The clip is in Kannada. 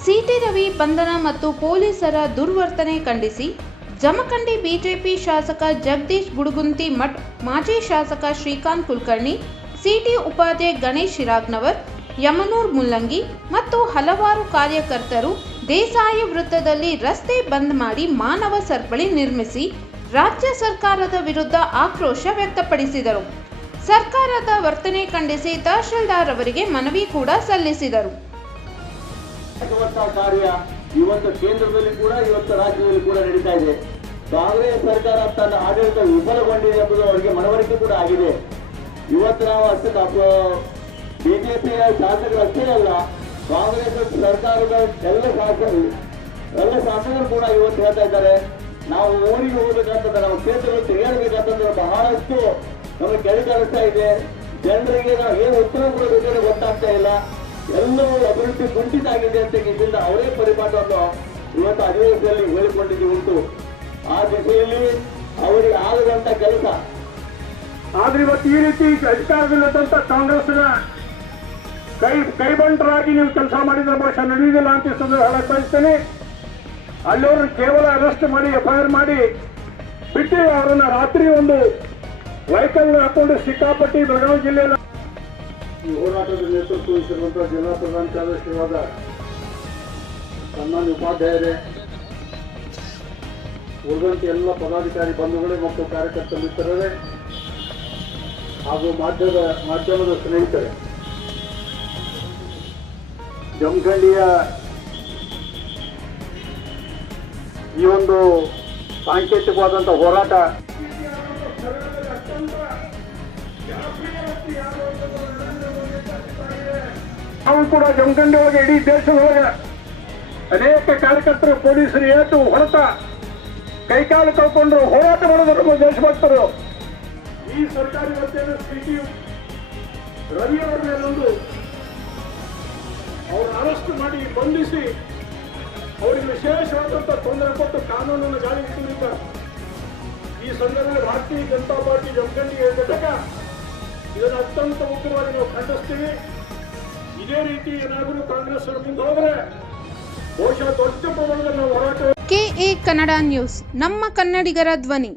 ಸಿಟಿ ರವಿ ಬಂಧನ ಮತ್ತು ಪೊಲೀಸರ ದುರ್ವರ್ತನೆ ಖಂಡಿಸಿ, ಜಮಖಂಡಿ ಬಿಜೆಪಿ ಶಾಸಕ ಜಗದೀಶ್ ಗುಡುಗುಂತಿ ಮಠ್, ಮಾಜಿ ಶಾಸಕ ಶ್ರೀಕಾಂತ್ ಕುಲಕರ್ಣಿ, ಸಿಟಿ ಉಪಾಧ್ಯಕ್ಷ ಗಣೇಶ್ ಶಿರಾಗ್ನವರ್ ಯಮನೂರ್ ಮುಲ್ಲಂಗಿ ಮತ್ತು ಹಲವಾರು ಕಾರ್ಯಕರ್ತರು ದೇಸಾಯಿ ವೃತ್ತದಲ್ಲಿ ರಸ್ತೆ ಬಂದ್ ಮಾಡಿ ಮಾನವ ಸರಪಳಿ ನಿರ್ಮಿಸಿ, ರಾಜ್ಯ ಸರ್ಕಾರದ ವಿರುದ್ಧ ಆಕ್ರೋಶ ವ್ಯಕ್ತಪಡಿಸಿದರು. ಸರ್ಕಾರದ ವರ್ತನೆ ಖಂಡಿಸಿ ತಹಶೀಲ್ದಾರ್ ಅವರಿಗೆ ಮನವಿ ಕೂಡ ಸಲ್ಲಿಸಿದರು. ಕಾರ್ಯ ಇವತ್ತು ಕೇಂದ್ರದಲ್ಲಿ ಕೂಡ ಇವತ್ತು ರಾಜ್ಯದಲ್ಲಿ ಕೂಡ ನಡೀತಾ ಇದೆ. ಕಾಂಗ್ರೆಸ್ ಸರ್ಕಾರ ತನ್ನ ಆಡಳಿತ ವಿಫಲಗೊಂಡಿದೆ ಎಂಬುದು ಅವರಿಗೆ ಮನವರಿಕೆ ಕೂಡ ಆಗಿದೆ. ಇವತ್ತು ನಾವು ಅಷ್ಟೇ ಬಿಜೆಪಿಯ ಶಾಸಕರು ಅಷ್ಟೇ ಅಲ್ಲ, ಕಾಂಗ್ರೆಸ್ ಸರ್ಕಾರದ ಎಲ್ಲ ಶಾಸಕರು ಎಲ್ಲ ಶಾಸಕರು ಕೂಡ ಇವತ್ತು ಹೇಳ್ತಾ ಇದ್ದಾರೆ. ನಾವು ಊರಿಗೆ ಹೋಗ್ಬೇಕಂತಂದ್ರೆ, ನಾವು ಕ್ಷೇತ್ರಗಳು ತೆಗೆಯಬೇಕಂತಂದ್ರೆ ಬಹಳಷ್ಟು ನಮಗೆ ಕೆಳಗೆ ಇದೆ. ಜನರಿಗೆ ನಾವು ಏನು ಉತ್ತರ ಕೊಡಬೇಕಂದ್ರೆ ಗೊತ್ತಾಗ್ತಾ ಇಲ್ಲ. ಎಲ್ಲವೂ ಅಭಿವೃದ್ಧಿ ಕುಂಠಿತ ಆಗಿದೆ ಅಂತ ಇದರಿಂದ ಅವರೇ ಪರಿಪಾಠವನ್ನು ಇವತ್ತು ಅಧಿವೇಶನದಲ್ಲಿ ಹೇಳಿಕೊಂಡಿದ್ದು ಉಂಟು. ಆ ದಿಶೆಯಲ್ಲಿ ಅವರಿಗೆ ಆಗದಂತ ಕೆಲಸ. ಆದ್ರೆ ಇವತ್ತು ಈ ರೀತಿ ಅಧಿಕಾರದಲ್ಲಿದ್ದಂತ ಕಾಂಗ್ರೆಸ್ನ ಕೈ, ಕೈಬಂಟರಾಗಿ ನೀವು ಕೆಲಸ ಮಾಡಿದ್ರೆ ಬಹುಶಃ ನಡೆಯುವುದಿಲ್ಲ ಅಂತ ಹೇಳಕ್ ಬಯಸ್ತೇನೆ. ಅಲ್ಲವ್ರನ್ನ ಕೇವಲ ಅರೆಸ್ಟ್ ಮಾಡಿ, ಎಫ್ಐಆರ್ ಮಾಡಿ, ಬಿಟ್ಟು ಅವರನ್ನ ರಾತ್ರಿ ಒಂದು ವೆಹಿಕಲ್ ಹಾಕೊಂಡು ಸಿಕ್ಕಾಪಟ್ಟಿ ಬೆಳಗಾವಿ ಜಿಲ್ಲೆಯಲ್ಲಿ ಈ ಹೋರಾಟದ ನೇತೃತ್ವ ವಹಿಸಿರುವಂತಹ ಜಿಲ್ಲಾ ಪ್ರಧಾನ ಕಾರ್ಯದರ್ಶಿಯಾದ ಸನ್ಮಾನ್ಯ ಉಪಾಧ್ಯಾಯರೇ, ಉಳಿದಂತೆ ಎಲ್ಲ ಪದಾಧಿಕಾರಿ ಬಂಧುಗಳೇ ಮತ್ತು ಕಾರ್ಯಕರ್ತ ಮಿತ್ರರೇ, ಹಾಗೂ ಮಾಧ್ಯಮದ ಮಾಧ್ಯಮದ ಸ್ನೇಹಿತರೆ, ಜಮಖಂಡಿಯ ಈ ಒಂದು ಸಾಂಕೇತಿಕವಾದಂಥ ಹೋರಾಟ ನಾವು ಕೂಡ ಜಮಖಂಡಿ ಒಳಗೆ ಇಡೀ ದೇಶದೊಳಗೆ ಅನೇಕ ಕಾರ್ಯಕರ್ತರು, ಪೊಲೀಸರು ಏಟು ಹೊರತ ಕೈಕಾಲು ಕಳ್ಕೊಂಡ್ರು ಹೋರಾಟ ಮಾಡೋದು ನಮ್ಮ ದೇಶಭಕ್ತರು. ಈ ಸರ್ಕಾರಿ ವತಿಯನ್ನು ಸ್ಥಿತಿ ರವಿ ಅವರ ಮೇಲೊಂದು ಅವ್ರ ಅರೆಸ್ಟ್ ಮಾಡಿ ಬಂಧಿಸಿ ಅವರಿಗೆ ವಿಶೇಷವಾದಂಥ ತೊಂದರೆ ಕೊಟ್ಟು ಕಾನೂನನ್ನು ಜಾರಿಗೆ ತಂದಿದ್ದ ಈ ಸಂದರ್ಭದಲ್ಲಿ ಭಾರತೀಯ ಜನತಾ ಪಾರ್ಟಿ ಜಮಖಂಡಿಗೆ ಘಟಕ ಇದನ್ನು ಅತ್ಯಂತ ಉಗ್ರವಾಗಿ ನಾವು ಖಂಡಿಸ್ತೀವಿ. ಇದೇ ರೀತಿ ಏನಾದರೂ ಕಾಂಗ್ರೆಸ್ ಮುಂದೆ ಹೋದ್ರೆ ಬಹುಶಃ ದೊಡ್ಡ ಪ್ರಮಾಣದಲ್ಲಿ ಹೋರಾಟ ಕೆಎ ಕನ್ನಡ ನ್ಯೂಸ್, ನಮ್ಮ ಕನ್ನಡಿಗರ ಧ್ವನಿ.